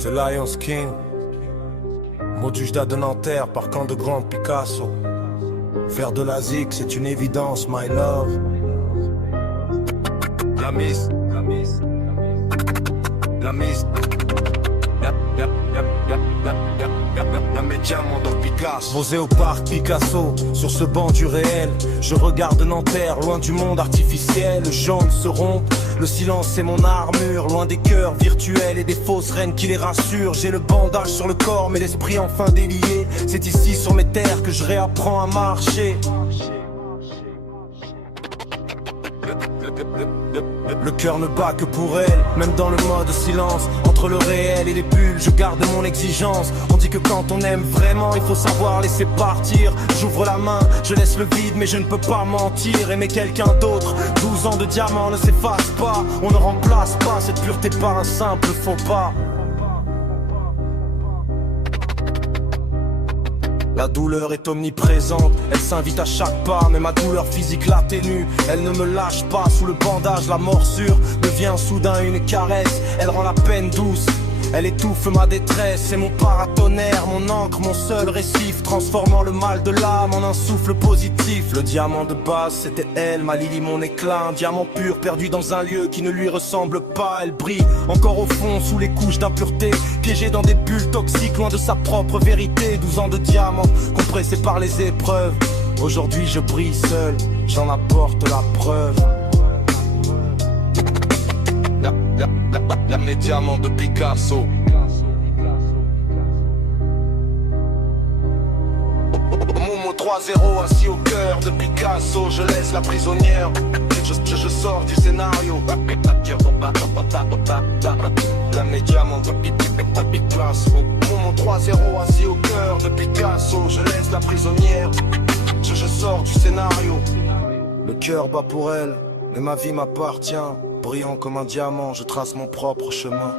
The Lions King, Modujda de Nanterre, parquant de Grand Picasso. Faire de la zik, c'est une évidence, my love. La mise, la mise, la mise. La médiamant dans Picasso. Posé au parc Picasso, sur ce banc du réel, je regarde Nanterre, loin du monde artificiel. Le jaune se rompt, le silence c'est mon armure, loin des cœurs virtuels et des fausses reines qui les rassurent. J'ai le bandage sur le corps, mais l'esprit enfin délié. C'est ici sur mes terres que je réapprends à marcher. Le cœur ne bat que pour elle, même dans le mode silence. Entre le réel et les bulles, je garde mon exigence. On dit que quand on aime vraiment, il faut savoir laisser partir. J'ouvre la main, je laisse le vide, mais je ne peux pas mentir. Aimer quelqu'un d'autre, 12 ans de diamant ne s'efface pas. On ne remplace pas cette pureté par un simple faux pas. La douleur est omniprésente, elle s'invite à chaque pas, mais ma douleur physique l'atténue. Elle ne me lâche pas, sous le bandage la morsure devient soudain une caresse. Elle rend la peine douce, elle étouffe ma détresse. C'est mon paratonnerre, mon encre, mon seul récif, transformant le mal de l'âme en un souffle positif. Le diamant de base c'était elle, ma Lily, mon éclat. Un diamant pur perdu dans un lieu qui ne lui ressemble pas. Elle brille encore au fond sous les couches d'impureté, piégée dans des bulles toxiques, loin de sa propre vérité. 12 ans de diamant, compressés par les épreuves. Aujourd'hui je brille seul, j'en apporte la preuve. Les diamants de Picasso. Momo 3-0 assis au cœur de Picasso. Je laisse la prisonnière, je sors du scénario. Les diamants de Picasso. Momo 3-0 assis au cœur de Picasso. Je laisse la prisonnière, je sors du scénario. Le cœur bat pour elle, mais ma vie m'appartient. Brillant comme un diamant, je trace mon propre chemin.